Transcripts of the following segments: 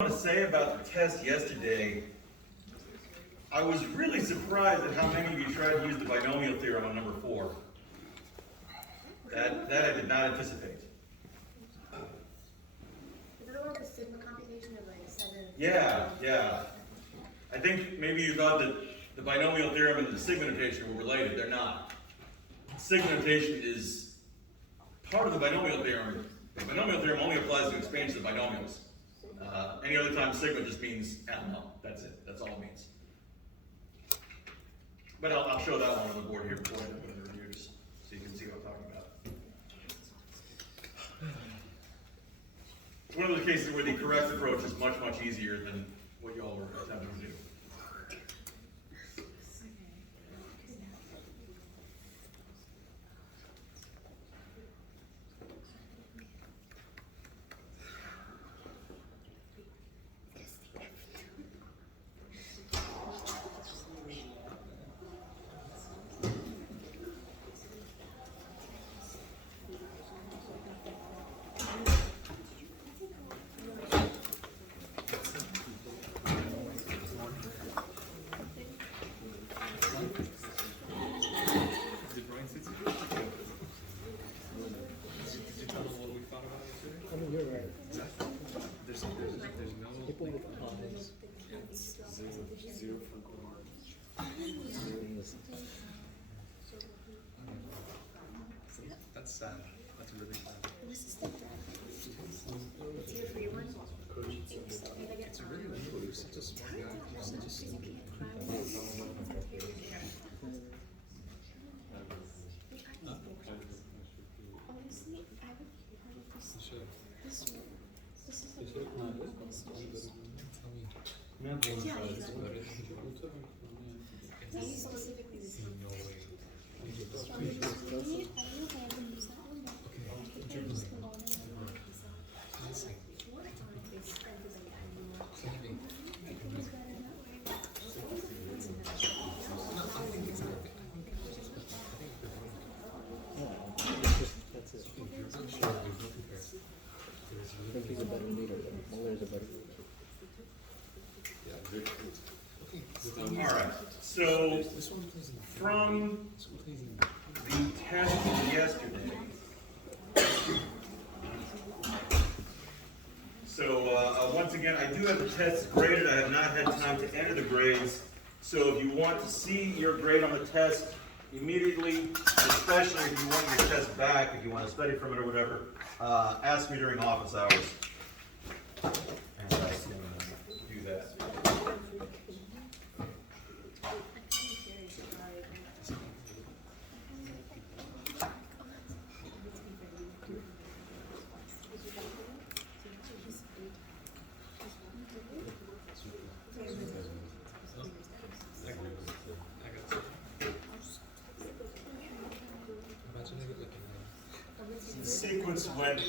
To say about the test yesterday, I was really surprised at how many of you tried to use the binomial theorem on number 4. That I did not anticipate. Is it like a sigma computation of like 7? Yeah. I think maybe you thought that the binomial theorem and the sigma notation were related. They're not. Sigma notation is part of the binomial theorem. The binomial theorem only applies to expansions of binomials. Any other time, sigma just means LML. That's it. That's all it means. But I'll show that one on the board here before I put in the reviews, so you can see what I'm talking about. It's one of those cases where the correct approach is much, much easier than what you all were attempting to do. You're right. There's no people with eyes. Zero from That's sad. That's really sad. It's really weird. You're such a smart guy. You're such a smart guy. Alright, so from the test yesterday, so once again, I do have the tests graded. I have not had time to enter the grades. So if you want to see your grade on the test immediately, especially if you want your test back, if you want to study from it or whatever, ask me during office hours. And I can do that. The sequence went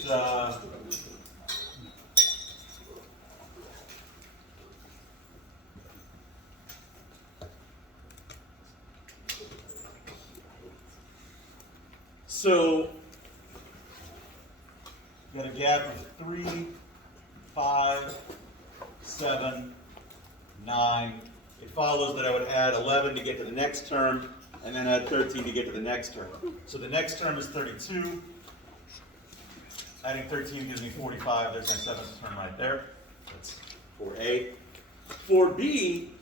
so you got a gap of 3, 5, 7, 9. It follows that I would add 11 to get to the next term, and then add 13 to get to the next term. So the next term is 32. Adding 13 gives me 45. There's my 7th term right there. That's 4A. For B,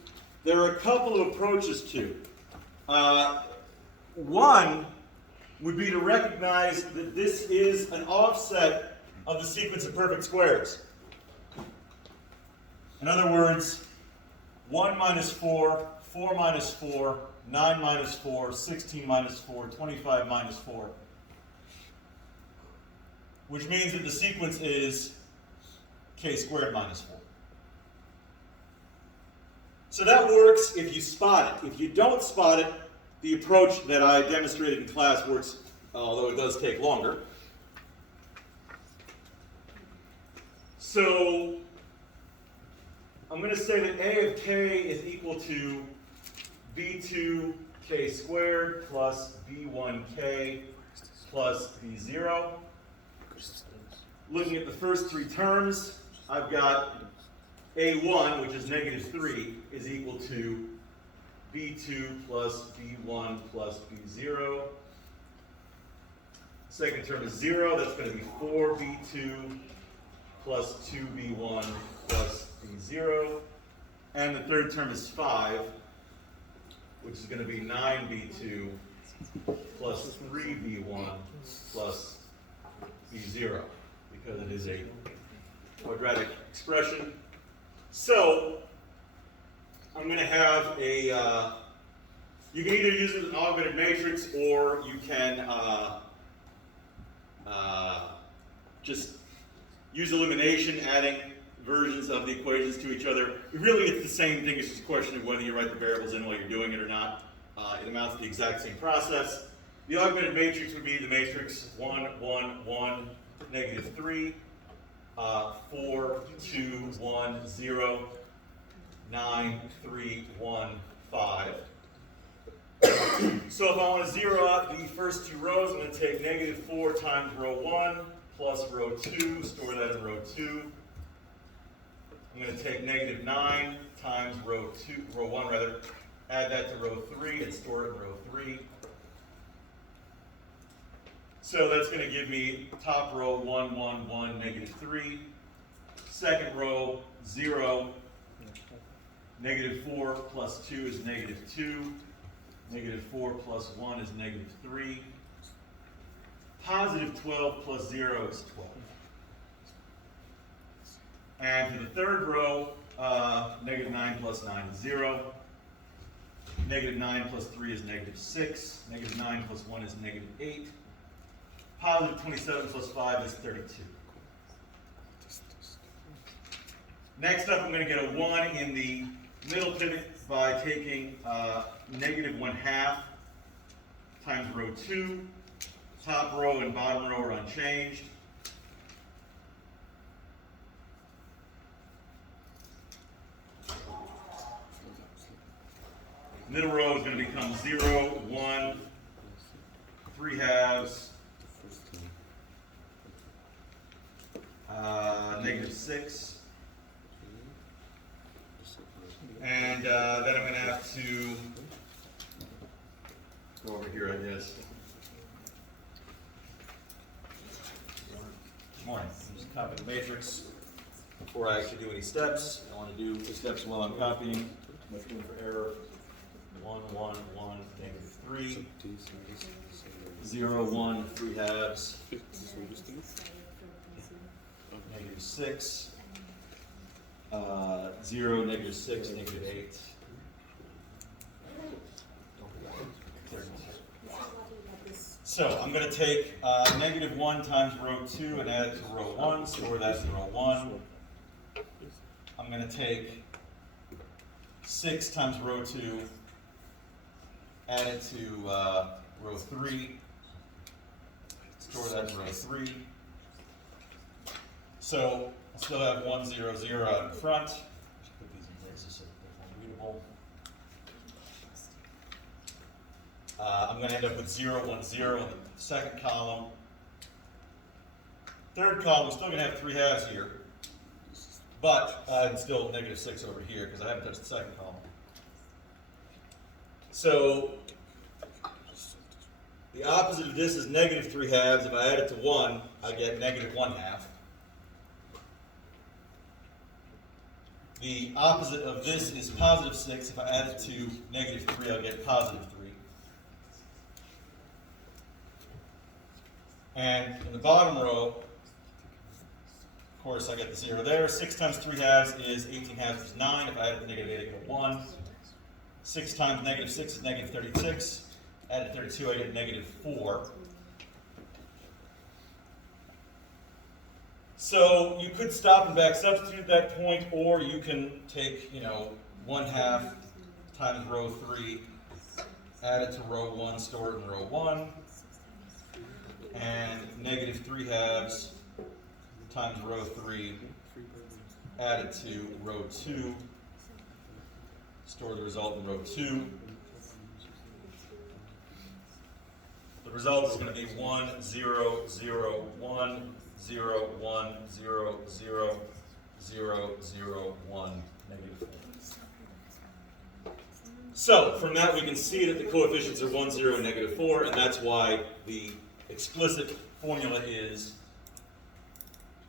there are a couple of approaches to. One would be to recognize that this is an offset of the sequence of perfect squares. In other words, 1 minus 4, 4 minus 4, 9 minus 4, 16 minus 4, 25 minus 4. Which means that the sequence is k squared minus 4. So that works if you spot it. If you don't spot it, the approach that I demonstrated in class works, although it does take longer. So I'm going to say that a of k is equal to b2k squared plus b1k plus b0. Looking at the first three terms, I've got A1, which is negative 3, is equal to B2 plus B1 plus B0. Second term is 0. That's going to be 4B2 plus 2B1 plus B0. And the third term is 5, which is going to be 9B2 plus 3B1 plus B0, because it is a quadratic expression. So, I'm going to have a, you can either use it as an augmented matrix, or you can just use elimination, adding versions of the equations to each other. Really, it's the same thing. It's just a question of whether you write the variables in while you're doing it or not. It amounts to the exact same process. The augmented matrix would be the matrix 1, 1, 1, negative 3, 4, 2, 1, 0, 9, 3, 1, 5. So if I want to zero out the first two rows, I'm going to take negative 4 times row 1 plus row 2, store that in row 2. I'm going to take negative 9 times row 1 rather, add that to row 3 and store it in row 3. So that's going to give me top row 1, 1, 1, negative 3. Second row 0. Negative 4 plus 2 is negative 2. Negative 4 plus 1 is negative 3. Positive 12 plus 0 is 12. And for the third row, negative 9 plus 9 is 0. Negative 9 plus 3 is negative 6. Negative 9 plus 1 is negative 8. Positive 27 plus 5 is 32. Next up, I'm going to get a 1 in the middle pivot by taking negative 1/2 times row 2. Top row and bottom row are unchanged. Middle row is going to become 0, 1, 3/2, negative 6. And then I'm going to have to go over here, I guess. Good morning. I'm just copying the matrix before I actually do any steps. I want to do the steps while I'm copying. Much room for error. 1, 1, 1, negative 3. 0, 1, 3/2. Negative 6. 0, negative 6, negative 8. So I'm going to take negative 1 times row 2 and add it to row 1, store that in row 1. I'm going to take 6 times row 2, add it to row 3, store that in row 3. So I still have 1, 0, 0 out in front. Put these in places so they're more readable. I'm going to end up with 0, 1, 0 in the second column. Third column, I'm still going to have 3/2 here, but it's still negative 6 over here because I haven't touched the second column. So the opposite of this is negative 3/2. If I add it to 1, I get negative 1/2. The opposite of this is positive 6. If I add it to negative 3, I'll get positive 3. And in the bottom row, of course, I get the 0 there. 6 times 3/2 is 18/2, which is 9. If I add it to negative 8, I get 1. 6 times negative 6 is negative 36. Add to 32, I get negative 4. So you could stop and back substitute at that point, or you can take, 1/2 times row 3, add it to row 1, store it in row 1, and negative 3/2 times row 3, add it to row 2, store the result in row 2. The result is going to be 1, 0, 0, 1, 0, 1, 0, 0, 0, 0, 1, negative 4. So, from that we can see that the coefficients are 1, 0, and negative 4, and that's why the explicit formula is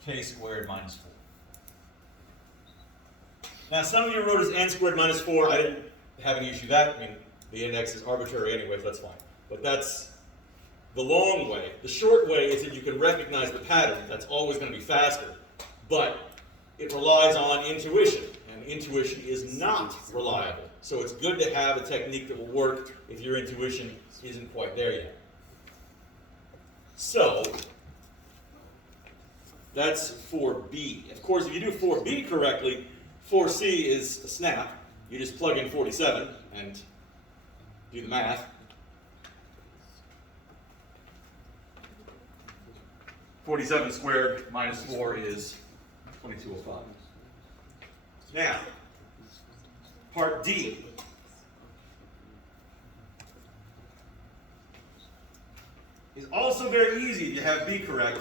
k squared minus 4. Now, some of you wrote as n squared minus 4. I didn't have any issue with that. I mean, the index is arbitrary anyway, so that's fine. But that's the long way. The short way is that you can recognize the pattern. That's always going to be faster. But it relies on intuition, and intuition is not reliable. So it's good to have a technique that will work if your intuition isn't quite there yet. So, that's 4b. Of course, if you do 4b correctly, 4c is a snap. You just plug in 47 and do the math. (47 squared minus 4 is 2205. Now, part D. Is also very easy if you have B correct,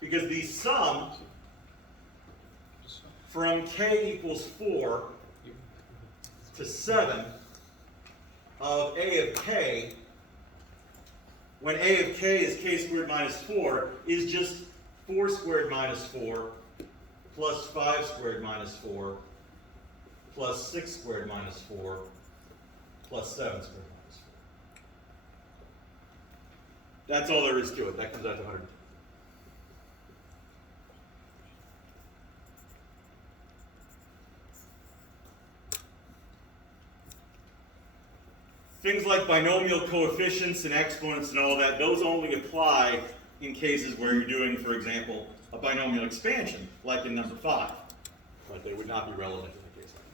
because the sum from k equals 4 to 7 of a of k, when a of k is k squared minus 4, is just 4 squared minus 4 plus 5 squared minus 4 plus 6 squared minus 4 plus 7 squared minus 4. That's all there is to it. That comes out to 100. Things like binomial coefficients and exponents and all that, those only apply in cases where you're doing, for example, a binomial expansion, like in number 5. But they would not be relevant in a case like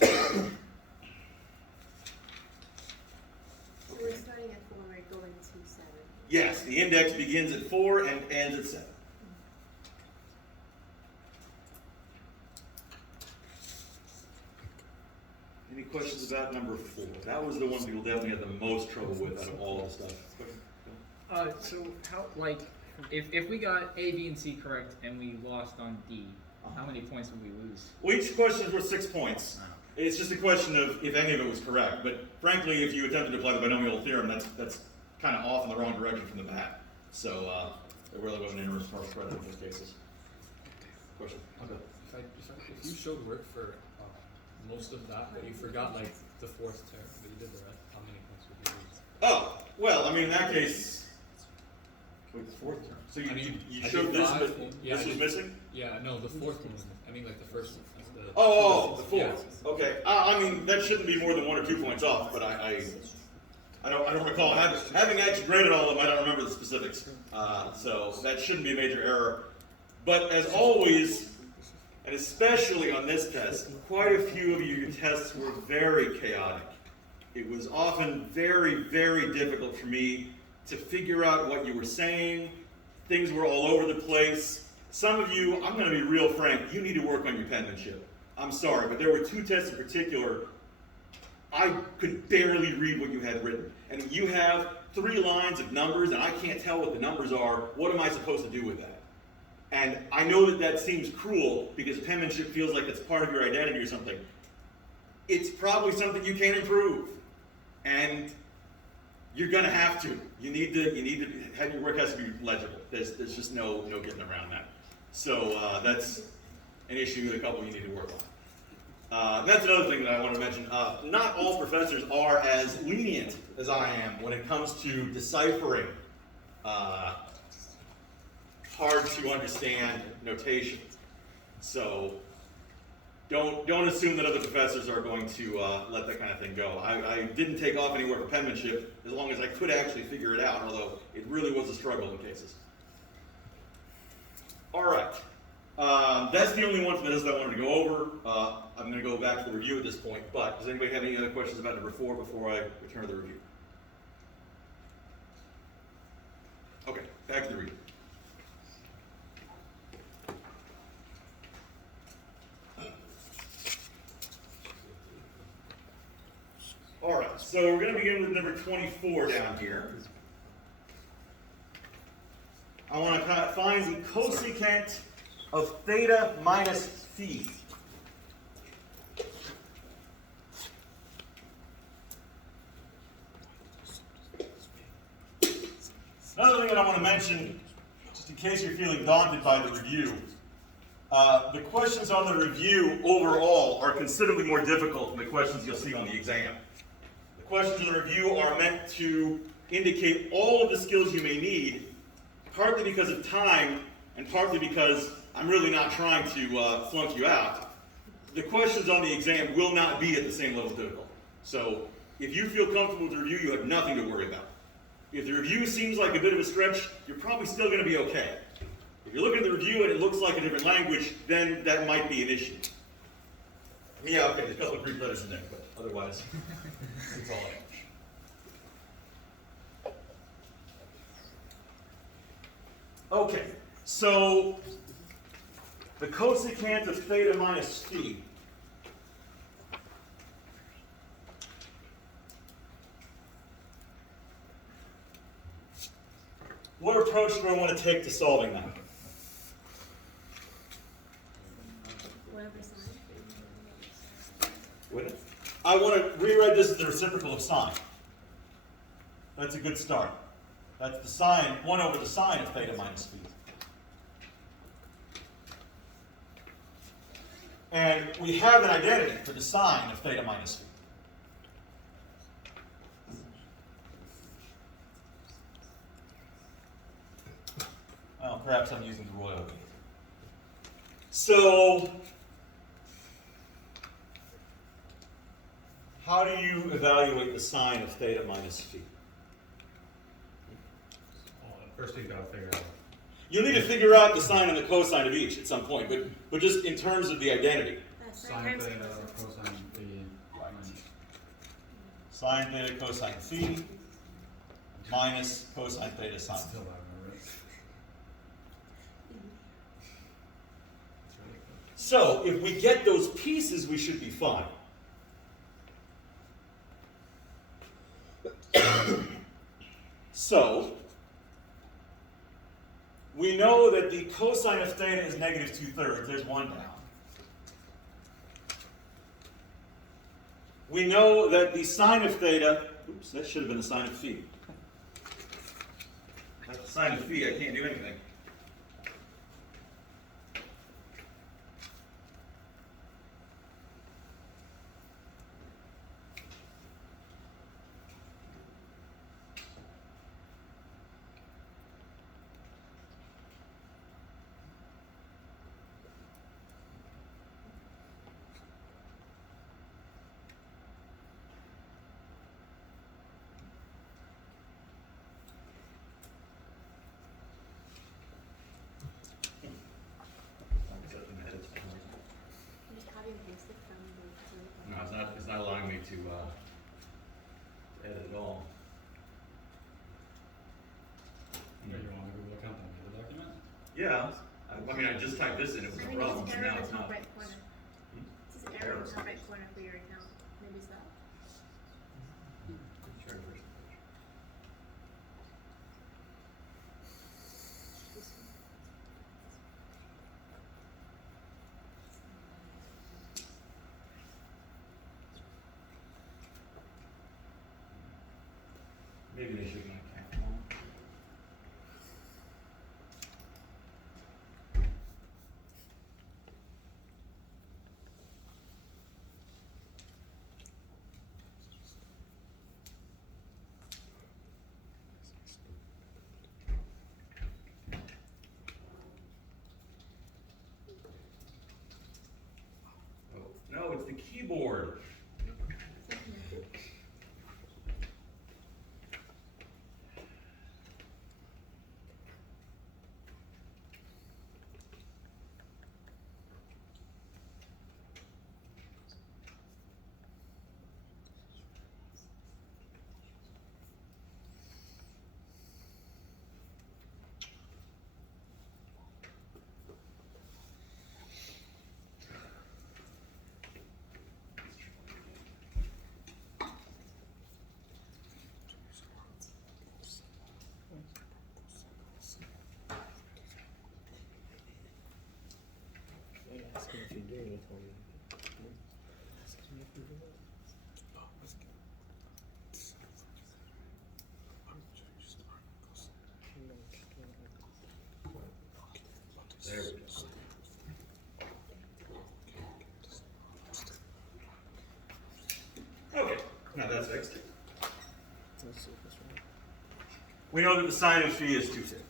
this. So we're starting at 4 and we're going to 7. Yes, the index begins at 4 and ends at 7. Any questions about number 4? That was the one people definitely had the most trouble with out of all the stuff. So how, like, if we got A, B, and C correct and we lost on D, how many points would we lose? Well, each question is worth 6 points. It's just a question of if any of it was correct. But frankly, if you attempted to apply the binomial theorem, that's kind of off in the wrong direction from the bat. So there really wasn't any reverse credit in those cases. Question? Okay. If you showed work for most of that, but you forgot like the 4th term, but you did the rest, how many points would you lose? Oh, well, I mean, in that case, wait, the 4th term. So you showed this, but this was missing? Yeah, no, the 4th one was, I mean, like the first one. Oh, the 4th. Yeah. Okay. I mean, that shouldn't be more than 1 or 2 points off, but I don't recall having actually graded all of them. I don't remember the specifics, so that shouldn't be a major error. But as always, and especially on this test, quite a few of your tests were very chaotic. It was often very, very difficult for me to figure out what you were saying. Things were all over the place. Some of you, I'm going to be real frank, you need to work on your penmanship. I'm sorry, but there were 2 tests in particular. I could barely read what you had written. And you have 3 lines of numbers, and I can't tell what the numbers are. What am I supposed to do with that? And I know that that seems cruel because penmanship feels like it's part of your identity or something. It's probably something you can improve. And you're going to have to. You need to have your work has to be legible. There's just no getting around that. So that's an issue that a couple you need to work on. That's another thing that I want to mention. Not all professors are as lenient as I am when it comes to deciphering hard to understand notation. So don't assume that other professors are going to let that kind of thing go. I didn't take off anywhere for penmanship as long as I could actually figure it out, although it really was a struggle in cases. All right. That's the only one from this that I wanted to go over. I'm going to go back to the review at this point, but does anybody have any other questions about number 4 before I return to the review? Okay, back to the review. All right, so we're going to begin with number 24 down here. I want to find the cosecant of theta minus phi. Another thing that I want to mention, just in case you're feeling daunted by the review, the questions on the review overall are considerably more difficult than the questions you'll see on the exam. The questions in the review are meant to indicate all of the skills you may need, partly because of time and partly because I'm really not trying to flunk you out. The questions on the exam will not be at the same level of difficulty. So if you feel comfortable with the review, you have nothing to worry about. If the review seems like a bit of a stretch, you're probably still going to be okay. If you're looking at the review and it looks like a different language, then that might be an issue. Yeah, okay, there's a couple of Greek letters in there, but otherwise, it's all English. Okay, so the cosecant of theta minus phi. What approach do I want to take to solving that? Whatever sign. Wait. I want to rewrite this as the reciprocal of sine. That's a good start. That's the sine, 1 over the sine of theta minus phi. And we have an identity for the sine of theta minus phi. Well, perhaps I'm using the royal. So, how do you evaluate the sine of theta minus phi? Well, first you've got to figure out. You'll need to figure out the sine and the cosine of each at some point, but just in terms of the identity. Sine theta, cosine phi, minus. Sine theta cosine phi minus cosine theta sine. Still not gonna work. It's really good. So, if we get those pieces, we should be fine. So, we know that the cosine of theta is negative 2/3. There's one down. We know that the sine of theta, oops, that should have been the sine of phi. That's the sine of phi, I can't do anything. Just copy and paste it from the. No, it's not allowing me to edit at all. Okay, you want to Google account and get the document? Yeah, I mean, I just typed this in, it was I no think problem, it's so error now in it's the top not. right corner. It's just error in the top right corner for your account. Maybe it's that. Maybe they should not count. Oh, no, it's the keyboard. There we go. Okay, now that's fixed. We know that the sine of phi is 2/5.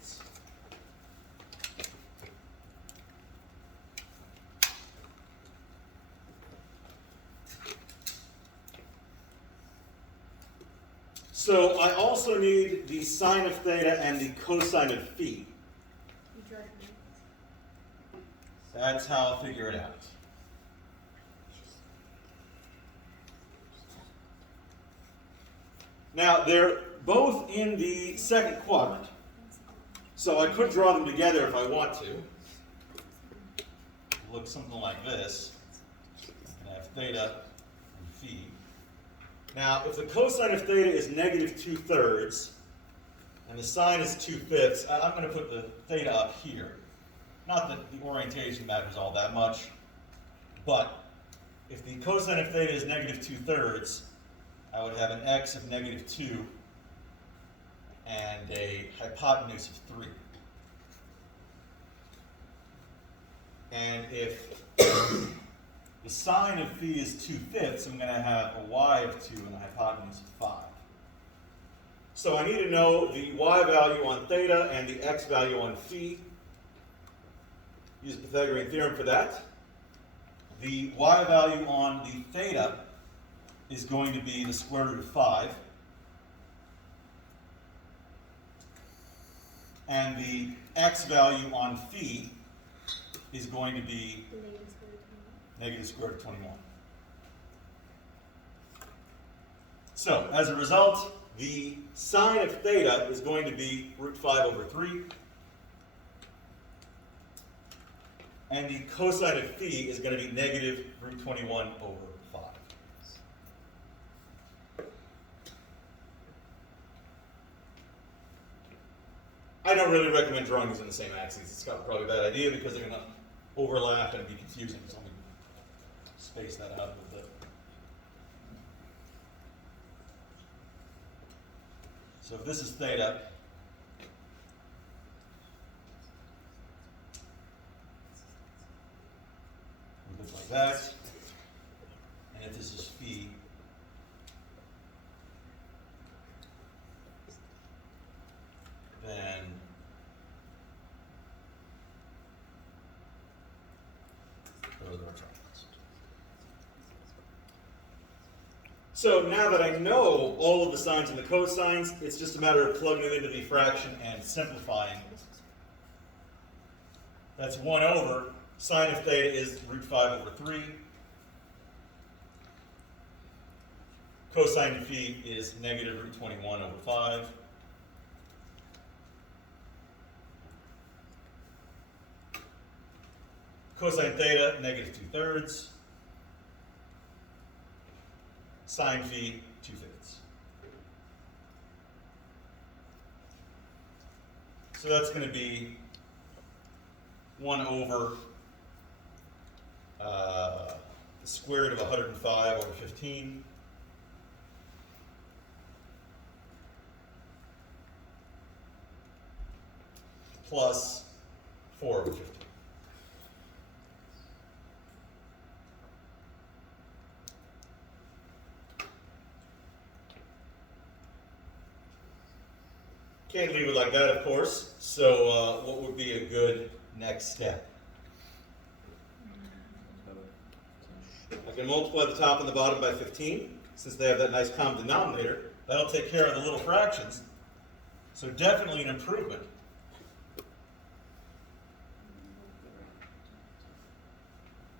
So I also need the sine of theta and the cosine of phi. You draw it for me. That's how I'll figure it out. Now, they're both in the second quadrant, so I could draw them together if I want to. Look something like this. I have theta and phi. Now, if the cosine of theta is negative 2/3, and the sine is 2/5, I'm going to put the theta up here. Not that the orientation matters all that much, but if the cosine of theta is negative 2/3, I would have an x of negative 2 and a hypotenuse of 3. And if the sine of phi is 2/5, I'm going to have a y of 2 and a hypotenuse of 5. So I need to know the y value on theta and the x value on phi. Use the Pythagorean theorem for that. The y value on the theta is going to be the square root of 5. And the x value on phi is going to be The negative square root of 21. negative square root of 21. So, as a result, the sine of theta is going to be root 5/3. And the cosine of phi is going to be negative root 21/5. I don't really recommend drawing these on the same axes. It's probably a bad idea because they're going to overlap and be confusing. So let me space that out a little bit. So if this is theta, it looks like that. And if this is phi, then those are our triangles. So now that I know all of the sines and the cosines, it's just a matter of plugging them into the fraction and simplifying. That's 1 over. Sine of theta is root 5/3. Cosine of phi is negative root 21/5. Cosine theta, negative 2/3. Sine phi, 2/5. So that's going to be 1 over the square root of 105 over 15. Plus 4 over 15. Can't leave it like that, of course. So what would be a good next step? I can multiply the top and the bottom by 15, since they have that nice common denominator. That'll take care of the little fractions. So definitely an improvement.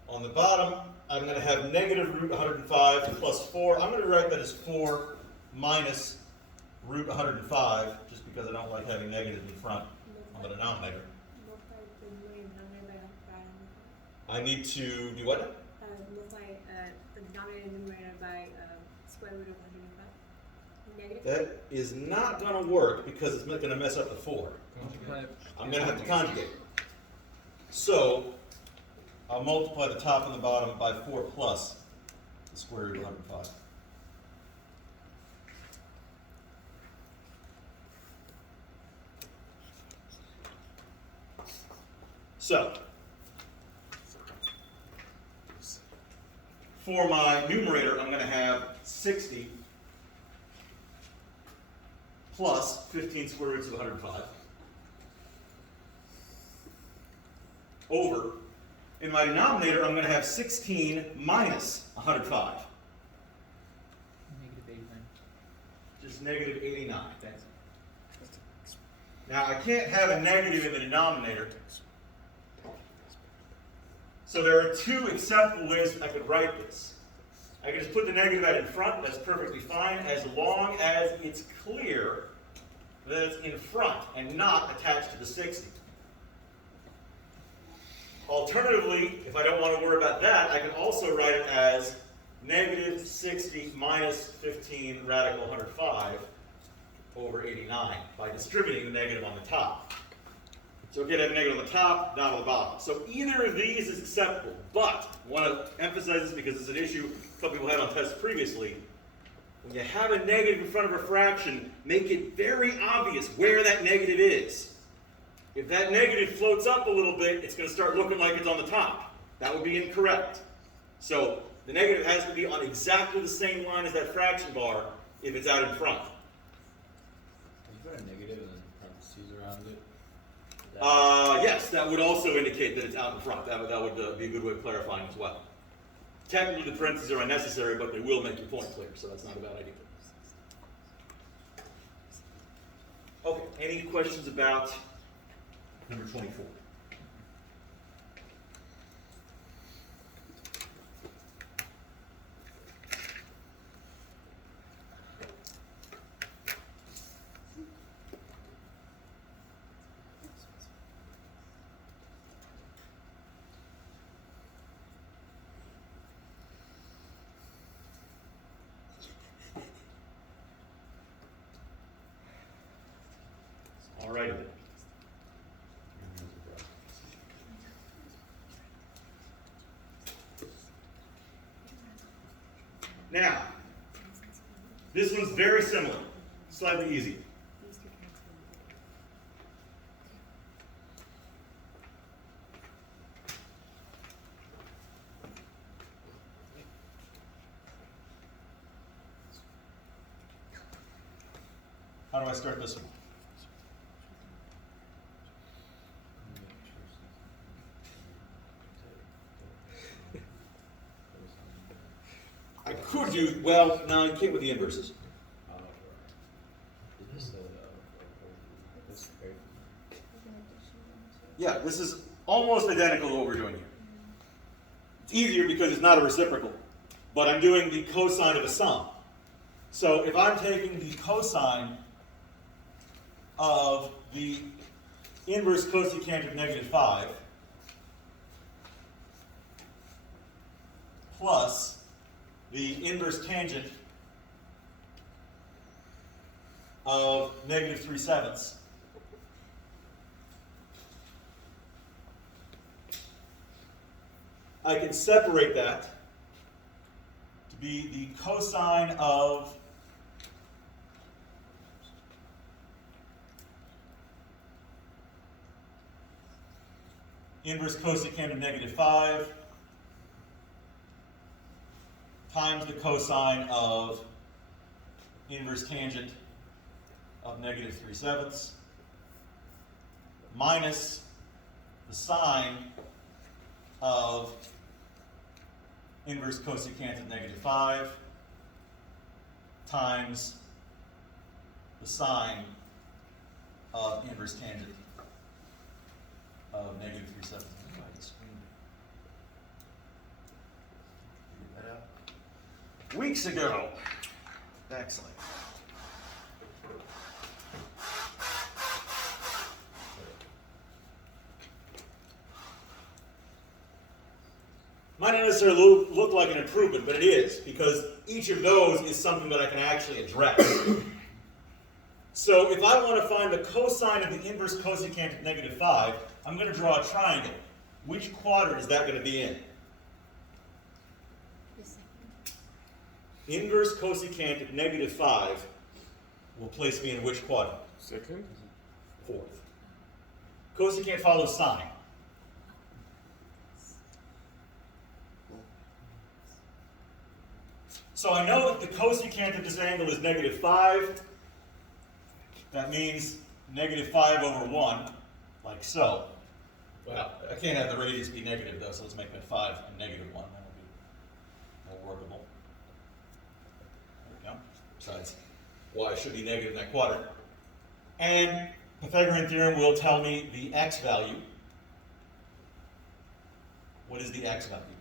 On the bottom, I'm going to have negative root 105 plus 4. I'm going to write that as 4 minus root 105, just because I don't like having negatives in front on the denominator. Multiply the numerator by 105. I need to do what? Multiply the denominator and numerator by square root of 105. Negative. That is not going to work because it's going to mess up the 4. I'm going to have to conjugate. So, I'll multiply the top and the bottom by 4 plus the square root of 105. So, for my numerator, I'm going to have 60 plus 15 square roots of 105 over, in my denominator, I'm going to have 16 minus 105, Negative 89. just negative 89. Thanks. Now, I can't have a negative in the denominator, so there are two acceptable ways I could write this. I can just put the negative out in front, that's perfectly fine, as long as it's clear that it's in front and not attached to the 60. Alternatively, if I don't want to worry about that, I can also write it as negative 60 minus 15 radical 105 over 89 by distributing the negative on the top. So again, I have a negative on the top, down on the bottom. So either of these is acceptable, but I want to emphasize this because it's an issue a couple people had on tests previously. When you have a negative in front of a fraction, make it very obvious where that negative is. If that negative floats up a little bit, it's going to start looking like it's on the top. That would be incorrect. So the negative has to be on exactly the same line as that fraction bar if it's out in front. You put a negative and then parentheses around it. Yes, that would also indicate that it's out in front. That would be a good way of clarifying as well. Technically, the parentheses are unnecessary, but they will make your point clear, so that's not a bad idea. Okay, any questions about number 24? All righty then. Now, this one's very similar, slightly easier. How do I start this one? I could do, well, no, you can't with the inverses. Yeah, this is almost identical to what we're doing here. It's easier because it's not a reciprocal, but I'm doing the cosine of a sum. So if I'm taking the cosine of the inverse cosecant of negative 5 plus the inverse tangent of negative 3/7, I can separate that to be the cosine of inverse cosecant of negative 5 times the cosine of inverse tangent of negative 3/7 minus the sine of inverse cosecant of negative 5 times the sine of inverse tangent of negative 3/7. Get that out. Weeks ago. Excellent. Might not necessarily look like an improvement, but it is, because each of those is something that I can actually address. So if I want to find the cosine of the inverse cosecant of negative 5, I'm going to draw a triangle. which quadrant is that going to be in? The second. Inverse cosecant of -5 will place me in which quadrant? Second? Fourth. Cosecant follows sine. So I know that the cosecant of this angle is -5. That means -5/1, like so. Well, I can't have the radius be negative though, so let's make that 5 and -1. That'll be more workable. There we go. Besides, y should be negative in that quadrant. And Pythagorean theorem will tell me the x value. What is the x value here?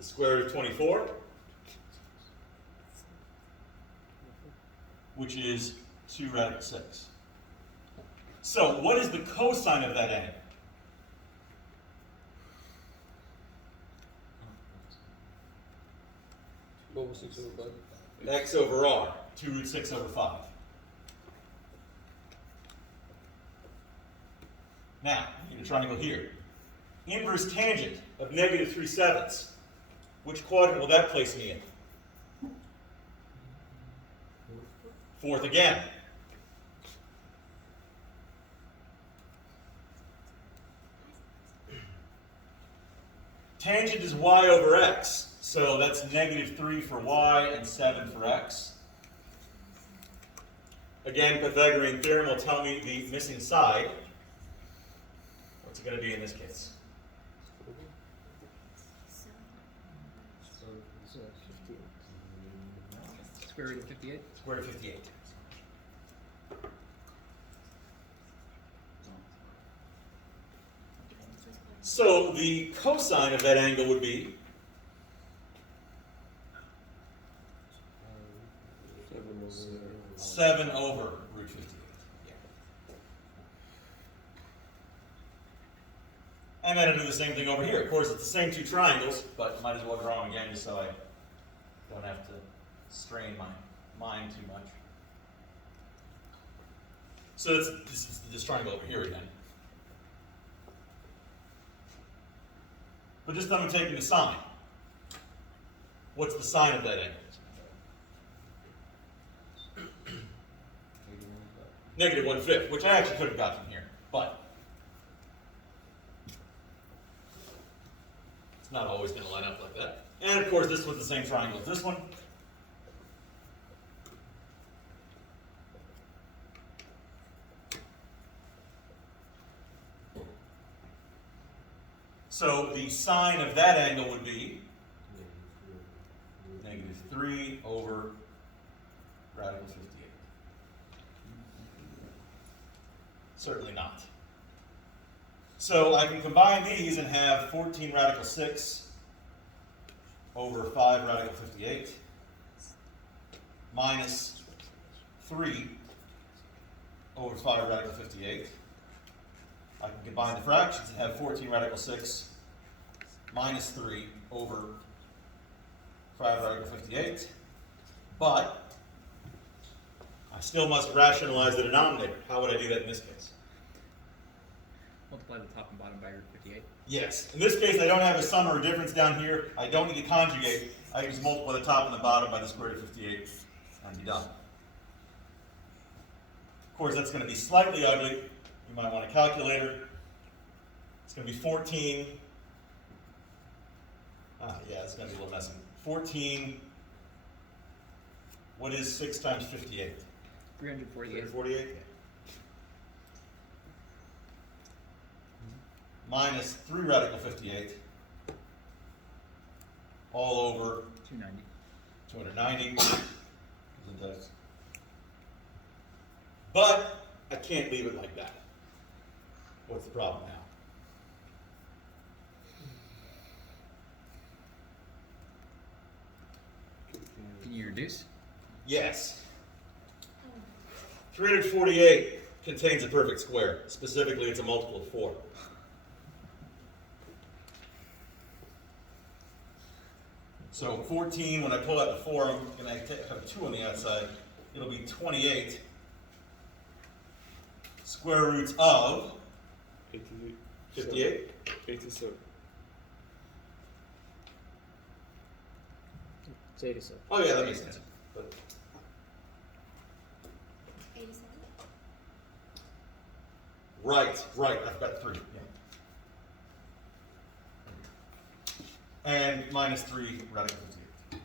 Square root of 24. The square root of 24, which is 2 radical 6. So what is the cosine of that angle? What was 6 over 5? X over r, 2 root 6 over 5. Now, I need a triangle here. Inverse tangent of -3/7. Which quadrant will that place me in? Fourth again. Tangent is y over x, so that's -3 for y and 7 for x. Again, Pythagorean theorem will tell me the missing side. What's it going to be in this case? Square root of 58. Square root of 58. So the cosine of that angle would be 7 over root 58. Yeah. And then I do the same thing over here. Of course, it's the same two triangles, but might as well draw them again just so I don't have to strain my mind too much. So this is this triangle over here again. But this time I'm taking the sine. What's the sine of that angle? -1/5, which I actually could have got from here, but it's not always going to line up like that. And of course, this was the same triangle as this one. So the sine of that angle would be -3 over radical 58. Certainly not. So I can combine these and have 14 radical 6 over 5 radical 58 minus 3 over 5 radical 58. I can combine the fractions and have 14 radical 6 minus 3 over 5 radical 58. But I still must rationalize the denominator. How would I do that in this case? Multiply the top and bottom by root 58. Yes. In this case, I don't have a sum or a difference down here. I don't need to conjugate. I can just multiply the top and the bottom by the square root of 58 and be done. Of course, that's going to be slightly ugly. You might want a calculator. It's going to be 14. Yeah, it's going to be a little messy. 14. What is 6 times 58? 348. 348? Minus 3 radical 58 all over 290. 290. Isn't that? But I can't leave it like that. What's the problem now? Can you reduce? Yes. 348 contains a perfect square. Specifically, it's a multiple of 4. So 14, when I pull out the 4, I'm going to have a 2 on the outside. It'll be 28 square roots of 58? 87. It's 87. Oh yeah, that makes sense. But 87. right, I've got 3. Yeah. And minus 3 radical 58.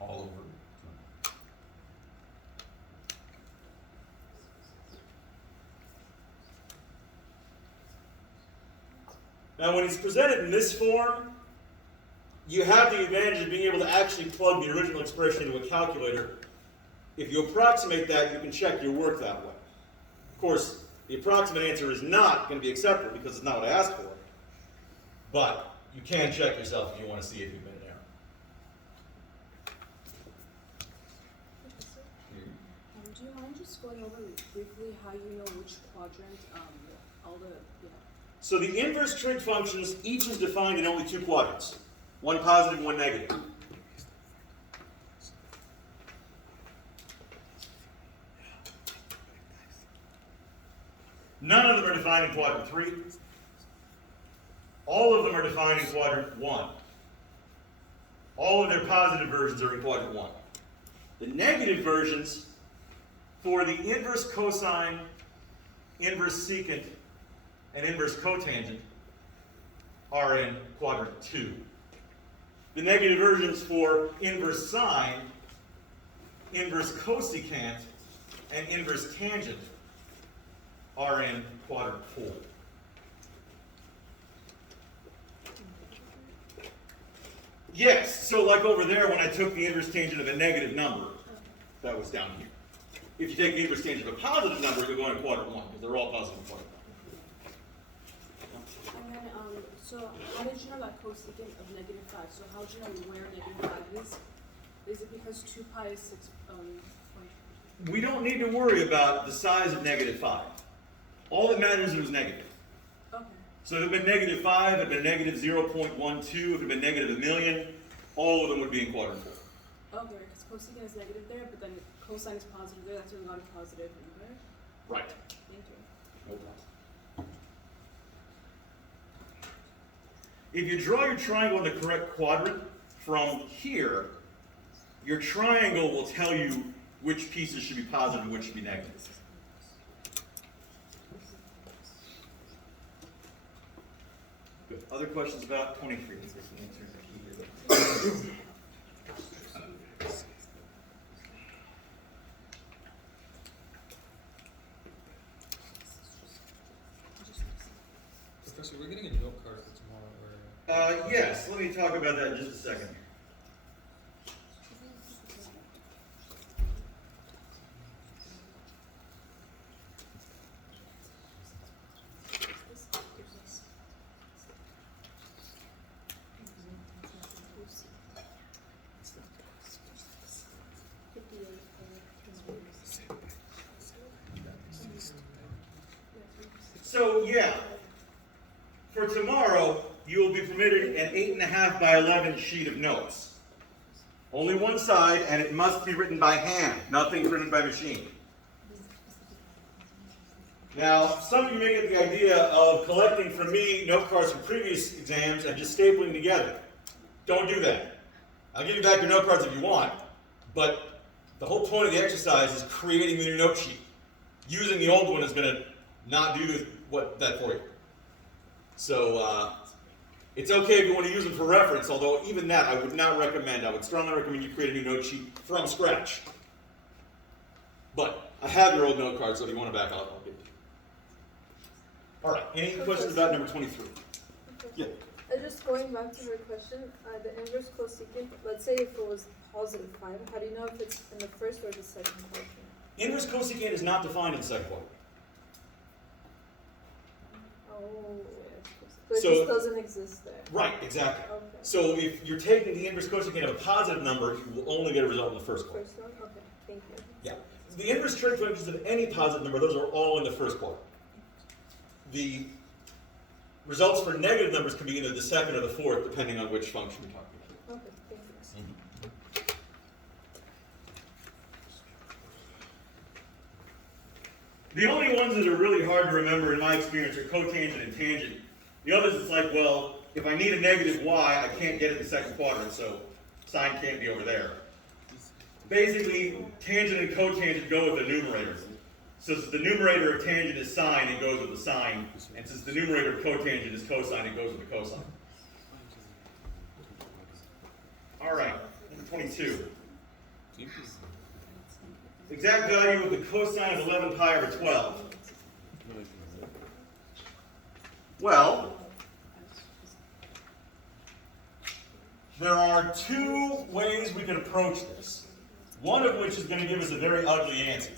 All over. Now when it's presented in this form, you have the advantage of being able to actually plug the original expression into a calculator. If you approximate that, you can check your work that way. Of course, the approximate answer is not going to be acceptable because it's not what I asked for. But you can check yourself if you want to see if you've been there. Do you mind just going over briefly how you know which quadrant all the, So the inverse trig functions, each is defined in only 2 quadrants. One positive and one negative. None of them are defined in quadrant 3. All of them are defined in quadrant 1. All of their positive versions are in quadrant 1. The negative versions for the inverse cosine, inverse secant, and inverse cotangent are in quadrant 2. The negative versions for inverse sine, inverse cosecant, and inverse tangent are in quadrant 4. Yes, so like over there when I took the inverse tangent of a negative number, that was down here. If you take the inverse tangent of a positive number, you're going to quadrant 1, because they're all positive in quadrant 1. and then so how did you know that cosecant of -5? So how did you know where -5 is? Is it because 2 pi is 6 point? We don't need to worry about the size of -5. All that matters is it was negative. Okay. So if it had been -5, if it had been negative 0.12, if it had been negative 1,000,000, all of them would be in quadrant 4. Okay, because cosecant is negative there, but then cosine is positive there. That's why we got a positive inverse. Right. Thank you. No problem. If you draw your triangle in the correct quadrant from here, your triangle will tell you which pieces should be positive and which should be negative. Good. Other questions about 23? Professor, we're getting a note card for tomorrow, or Yes, let me talk about that in just a second. So yeah, for tomorrow, you will be permitted an 8.5 by 11 sheet of notes. Only one side, and it must be written by hand, nothing written by machine. Now, some of you may get the idea of collecting from me note cards from previous exams and just stapling together. Don't do that. I'll give you back your note cards if you want, but the whole point of the exercise is creating the new note sheet. Using the old one is going to not do that for you. So it's okay if you want to use them for reference, although even that I would not recommend. I would strongly recommend you create a new note sheet from scratch. But I have your old note card, so if you want it back, I'll give it to you. All right, any questions about number 23? Yeah. Just going back to her question, the inverse cosecant, let's say if it was positive 5, how do you know if it's in the first or the second quadrant? Inverse cosecant is not defined in the second quadrant. Oh, yeah. So So- it just doesn't exist there. Right, exactly. Okay. So if you're taking the inverse cosecant of a positive number, you will only get a result in the first quadrant. First one? Okay, thank you. Yeah. The inverse trig functions of any positive number, those are all in the first quadrant. The results for negative numbers can be either the second or the fourth, depending on which function you're talking about. Okay, thank you. The only ones that are really hard to remember in my experience are cotangent and tangent. The others, it's like, well, if I need a negative y, I can't get it in the second quadrant, so sine can't be over there. Basically, tangent and cotangent go with the numerator. So since the numerator of tangent is sine, it goes with the sine. And since the numerator of cotangent is cosine, it goes with the cosine. All right, number 22. Exact value of the cosine of 11 pi over 12. Well, there are two ways we can approach this. One of which is going to give us a very ugly answer,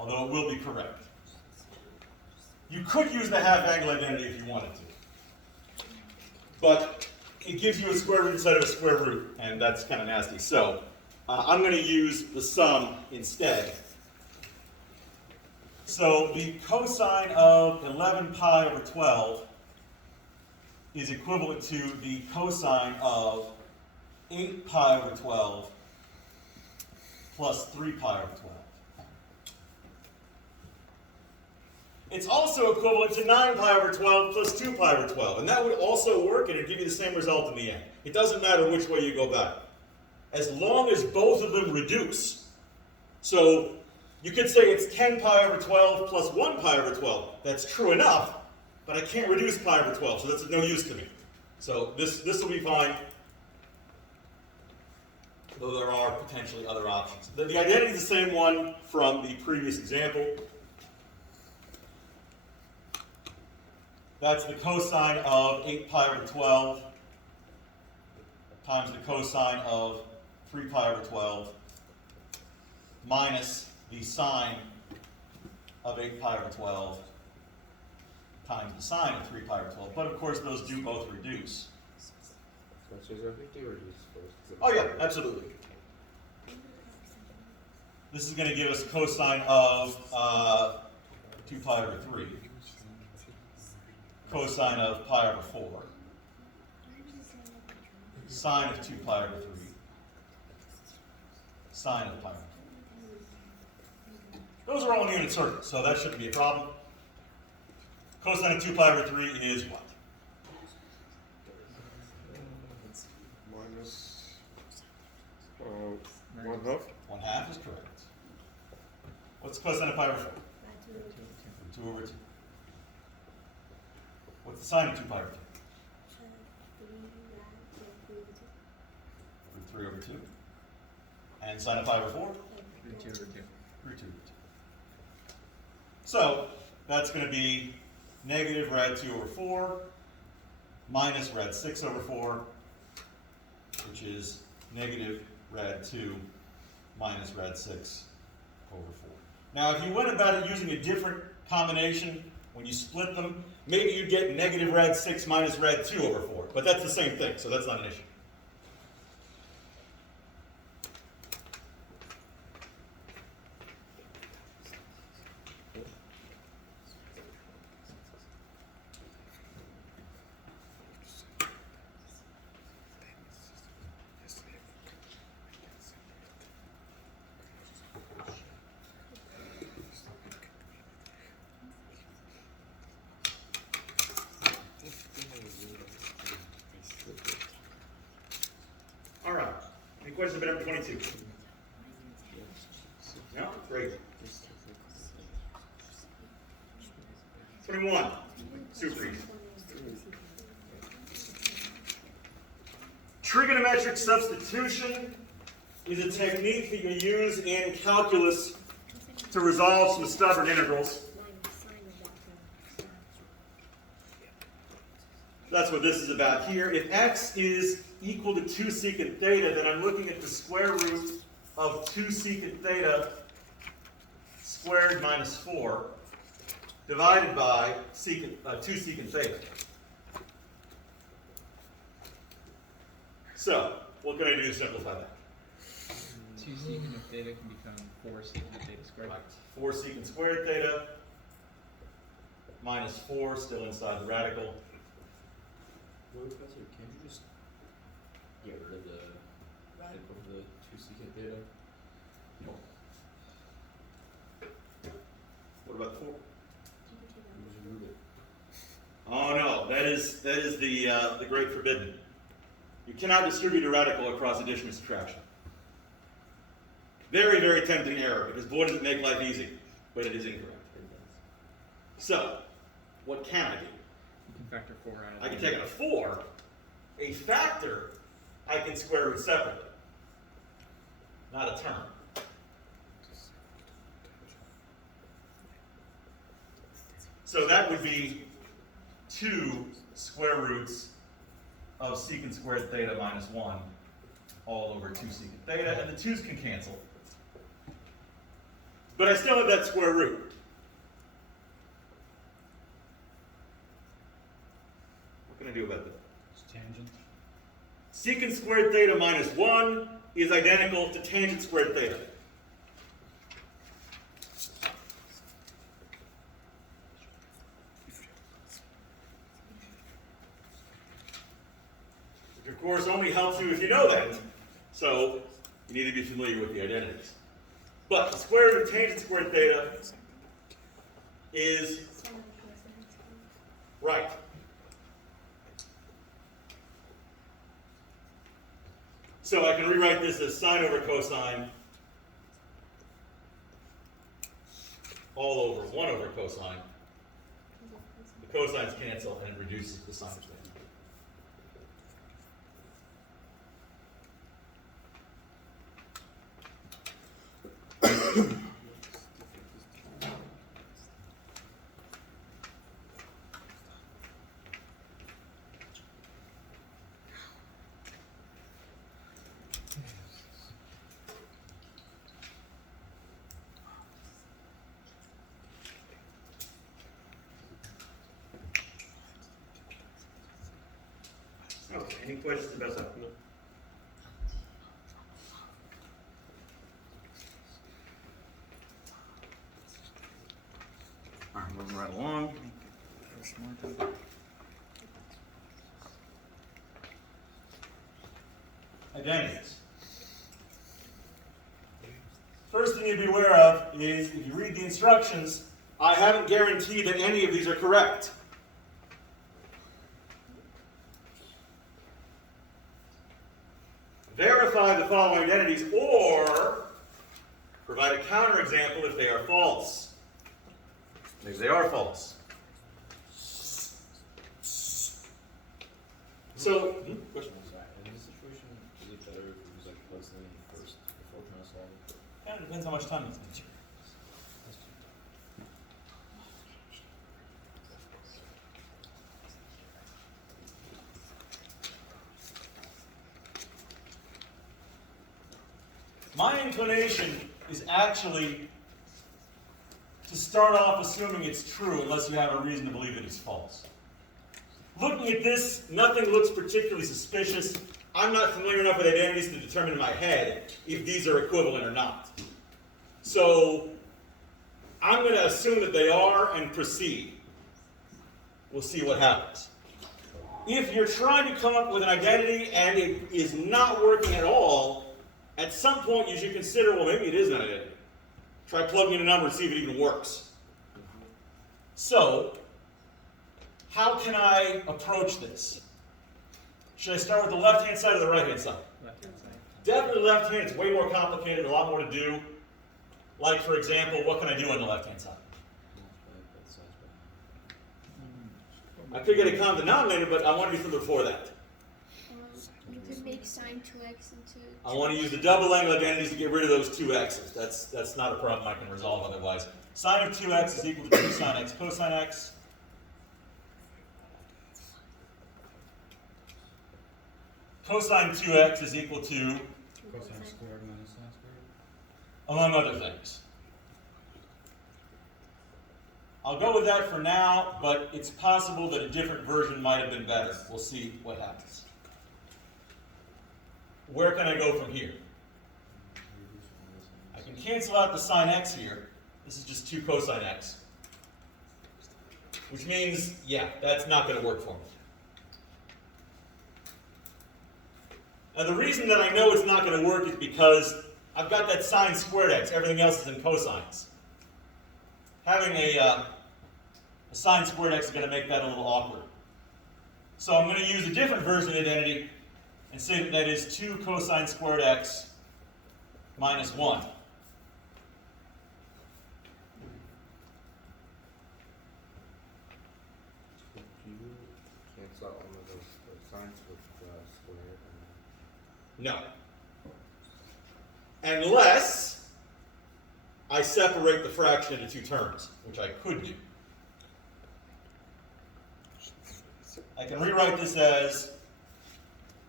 although it will be correct. You could use the half angle identity if you wanted to, but it gives you a square root instead of a square root, and that's kind of nasty. So I'm going to use the sum instead. So the cosine of 11 pi over 12 is equivalent to the cosine of 8 pi over 12 plus 3 pi over 12. It's also equivalent to 9 pi over 12 plus 2 pi over 12. And that would also work, and it would give you the same result in the end. It doesn't matter which way you go back, as long as both of them reduce. So you could say it's 10 pi over 12 plus 1 pi over 12. That's true enough, but I can't reduce pi over 12, so that's of no use to me. So this will be fine, though there are potentially other options. The identity is the same one from the previous example. That's the cosine of 8 pi over 12 times the cosine of 3 pi over 12 minus the sine of 8 pi over 12 times the sine of 3 pi over 12. But of course, those do both reduce. Oh yeah, absolutely. This is going to give us cosine of 2 pi over 3. Cosine of pi over 4. Sine of 2 pi over 3. Sine of pi over 3. Those are all in unit circles, so that shouldn't be a problem. Cosine of 2 pi over 3 is what? Minus 1/2. 1/2 is correct. What's cosine of pi over 4? 2 over 2. What's the sine of 2 pi over 2? 3 over 2. And sine of pi over 4? Root 2 over 2. Root 2 over 2. So that's going to be negative rad 2 over 4 minus rad 6 over 4, which is negative rad 2 minus rad 6 over 4. Now, if you went about it using a different combination, when you split them, maybe you'd get negative rad 6 minus rad 2 over 4. But that's the same thing, so that's not an issue. All right. Any questions about number 22? No? Great. 21. Super easy. Trigonometric substitution is a technique that you use in calculus to resolve some stubborn integrals. That's what this is about here. If x is equal to 2 secant theta, then I'm looking at the square root of 2 secant theta squared minus 4 divided by 2 secant theta. So, what can I do to simplify that? 2 secant of theta can become 4 secant of theta squared. Right. 4 secant squared theta minus 4, still inside the radical. Well, Professor, can't you just get rid of the type of the 2 secant theta? What about 4? Oh no, that is the great forbidden. You cannot distribute a radical across addition and subtraction. Very, very tempting error, because boy does it make life easy, but it is incorrect. So, what can I do? You can factor 4 out of I can take out a 4. A factor, I can square root separately. Not a term. So that would be 2 square roots of secant squared theta minus 1 all over 2 secant theta, and the 2's can cancel. But I still have that square root. What can I do about that? It's tangent. Secant squared theta minus 1 is identical to tangent squared theta. Which of course only helps you if you know that. So you need to be familiar with the identities. But the square root of tangent squared theta is right. So I can rewrite this as sine over cosine all over 1 over cosine. The cosines cancel and it reduces the sine thing. Okay, any questions about that? No. All right, moving right along. Identities. First thing you'd be aware of is if you read the instructions, I haven't guaranteed that any of these are correct. Verify the following identities or provide a counterexample if they are false. Maybe they are false. So, Question. Sorry. In this situation, is it better if we use like plus lane first before trying to solve it? kind of depends how much time you take. My inclination is actually to start off assuming it's true unless you have a reason to believe that it's false. Looking at this, nothing looks particularly suspicious. I'm not familiar enough with identities to determine in my head if these are equivalent or not. So I'm going to assume that they are and proceed. We'll see what happens. If you're trying to come up with an identity and it is not working at all, at some point you should consider, well, maybe it is an identity. Try plugging in a number and see if it even works. So, how can I approach this? Should I start with the left-hand side or the right-hand side? left-hand side. Definitely left hand. It's way more complicated, a lot more to do. Like, for example, what can I do on the left-hand side? I could get a common denominator, but I want to do something before that. You could make sine 2x into. I want to use the double angle identities to get rid of those two x's. That's not a problem I can resolve otherwise. Sine of 2x is equal to 2 sine x cosine x. Cosine 2x is equal to, Cosine squared minus sine squared. among other things. I'll go with that for now, but it's possible that a different version might have been better. We'll see what happens. Where can I go from here? I can cancel out the sine x here. This is just 2 cosine x. Which means, yeah, that's not going to work for me. Now the reason that I know it's not going to work is because I've got that sine squared x. Everything else is in cosines. having a sine squared x is going to make that a little awkward. So I'm going to use a different version of identity and say that that is 2 cosine squared x minus 1. Could you cancel out one of those signs with square and No. Unless I separate the fraction into 2 terms, which I could do. I can rewrite this as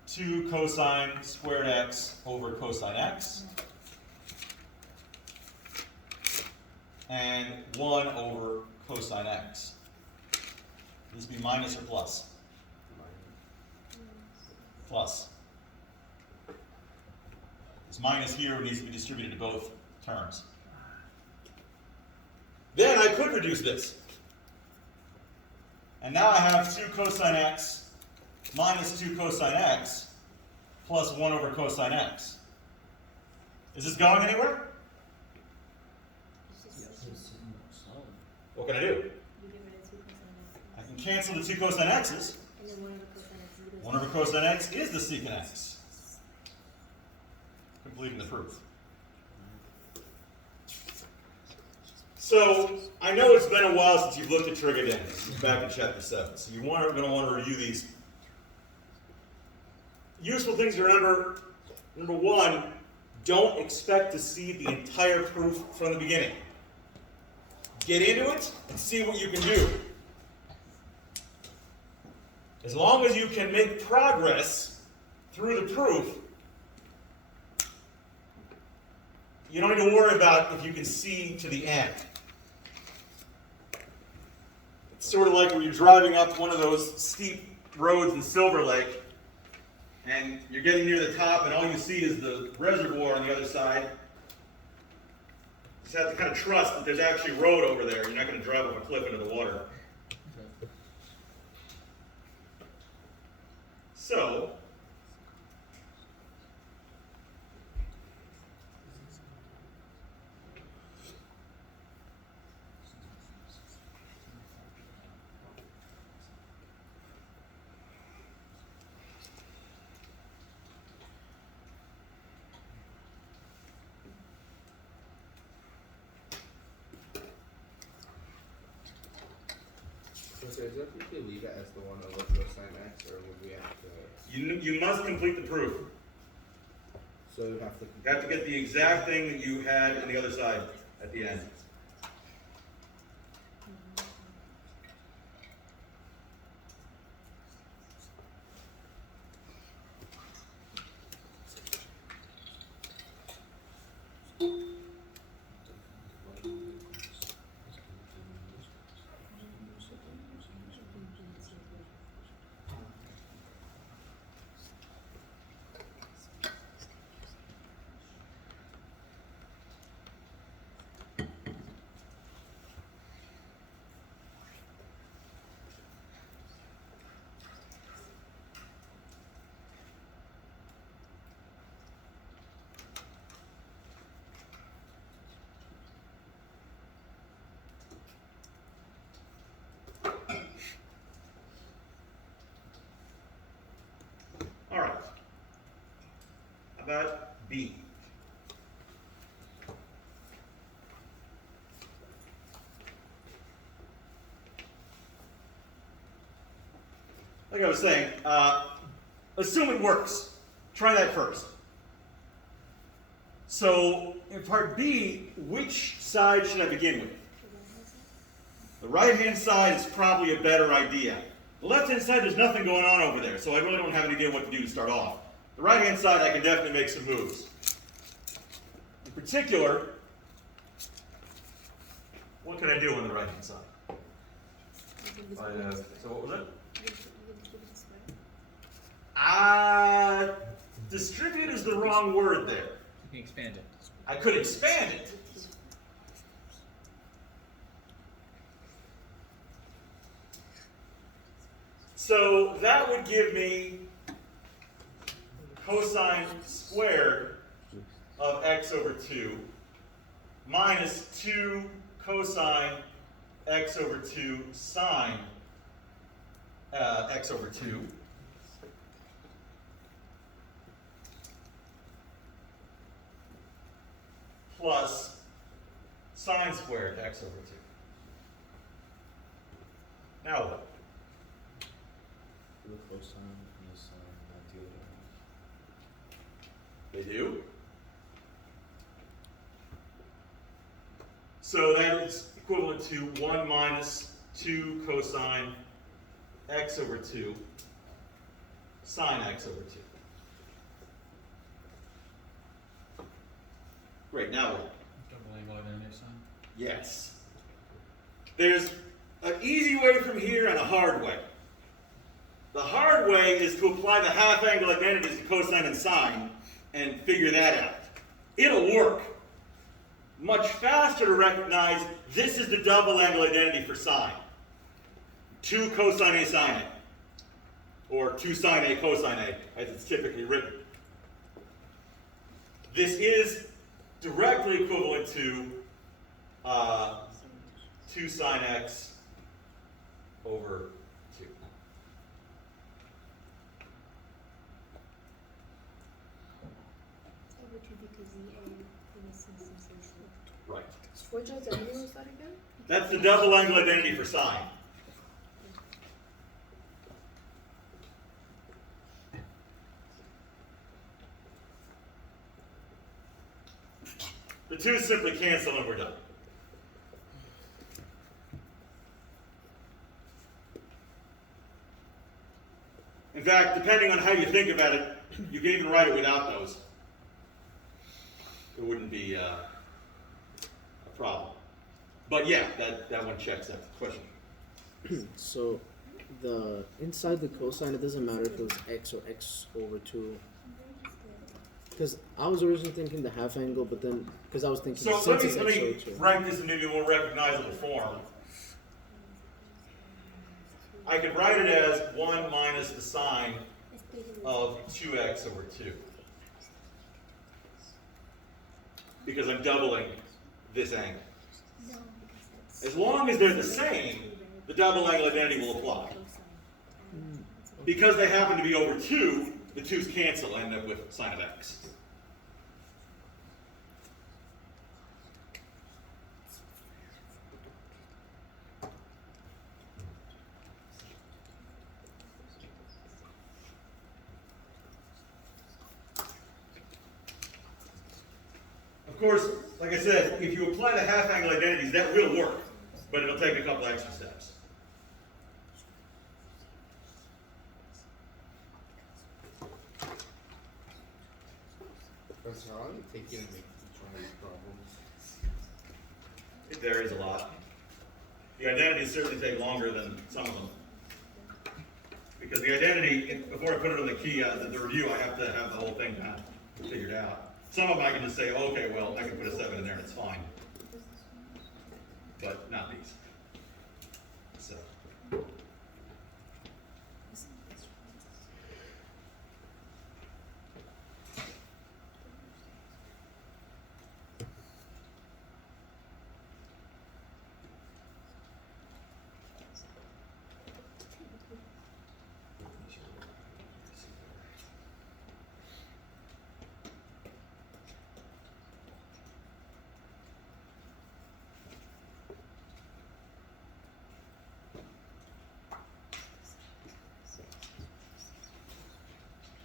2 cosine squared x over cosine x and 1 over cosine x. This be minus or plus? Plus. This minus here needs to be distributed to both terms. Then I could reduce this. And now I have 2 cosine x minus 2 cosine x plus 1 over cosine x. Is this going anywhere? What can I do? You give it a 2 cosine x. I can cancel the 2 cosine x's. And then 1 over cosine x is 1 over cosine x is the secant x. Completing the proof. So, I know it's been a while since you've looked at trig identities, back in chapter 7, so you're going to want to review these. Useful things to remember, number 1, don't expect to see the entire proof from the beginning. Get into it and see what you can do. As long as you can make progress through the proof, you don't need to worry about if you can see to the end. It's sort of like when you're driving up one of those steep roads in Silver Lake, and you're getting near the top, and all you see is the reservoir on the other side. You just have to kind of trust that there's actually a road over there. You're not going to drive off a cliff into the water. So, so is that if we leave it as the 1 over cosine x, or would we have to? you must complete the proof. So we have to. You have to get the exact thing that you had on the other side at the end. All right. How about B? Like I was saying, assume it works. Try that first. So, in part B, which side should I begin with? The right-hand side is probably a better idea. The left-hand side, there's nothing going on over there, so I really don't have any idea what to do to start off. The right-hand side, I can definitely make some moves. In particular, what can I do on the right-hand side? So what was it? Distribute is the wrong word there. You can expand it. I could expand it. So that would give me cosine squared of x over 2 minus 2 cosine x over 2 sine x over 2 plus sine squared x over 2. Now what? Do a cosine and a sine not the other They do. So that is equivalent to 1 minus 2 cosine x over 2 sine x over 2. Great, now what? Double angle identity sign. Yes. There's an easy way from here and a hard way. The hard way is to apply the half angle identities to cosine and sine and figure that out. It'll work. Much faster to recognize this is the double angle identity for sine. 2 cosine A sine A. Or 2 sine A cosine A, as it's typically written. This is directly equivalent to 2 sine x over 2. Right. Which identity was that again? That's the double angle identity for sine. The 2's simply cancel and we're done. In fact, depending on how you think about it, you can even write it without those. It wouldn't be a problem. But yeah, that one checks out. Question? So, the inside the cosine, it doesn't matter if it was x or x over 2. Because I was originally thinking the half angle, but then, because I was thinking So let since me, it's let x me over 2. write this in maybe a more recognizable form. I could write it as 1 minus the sine of 2x over 2. Because I'm doubling this angle. As long as they're the same, the double angle identity will apply. Because they happen to be over 2, the 2's cancel and end up with sine of x. Of course, like I said, if you apply the half angle identities, that will work, but it'll take a couple extra steps. Professor, how long did it take you to make each one of these problems? It varies a lot. The identities certainly take longer than some of them. Because the identity, before I put it on the key, the review, I have to have the whole thing figured out. Some of them I can just say, oh, okay, well, I can put a 7 in there and it's fine. But not these. So.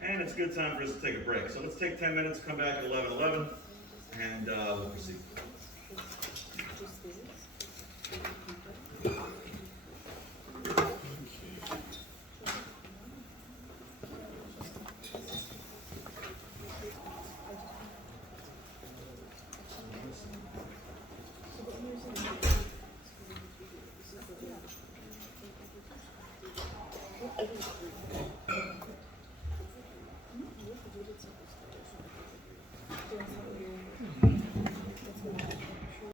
And it's a good time for us to take a break. So let's take 10 minutes, come back at 11:11, and we'll proceed. What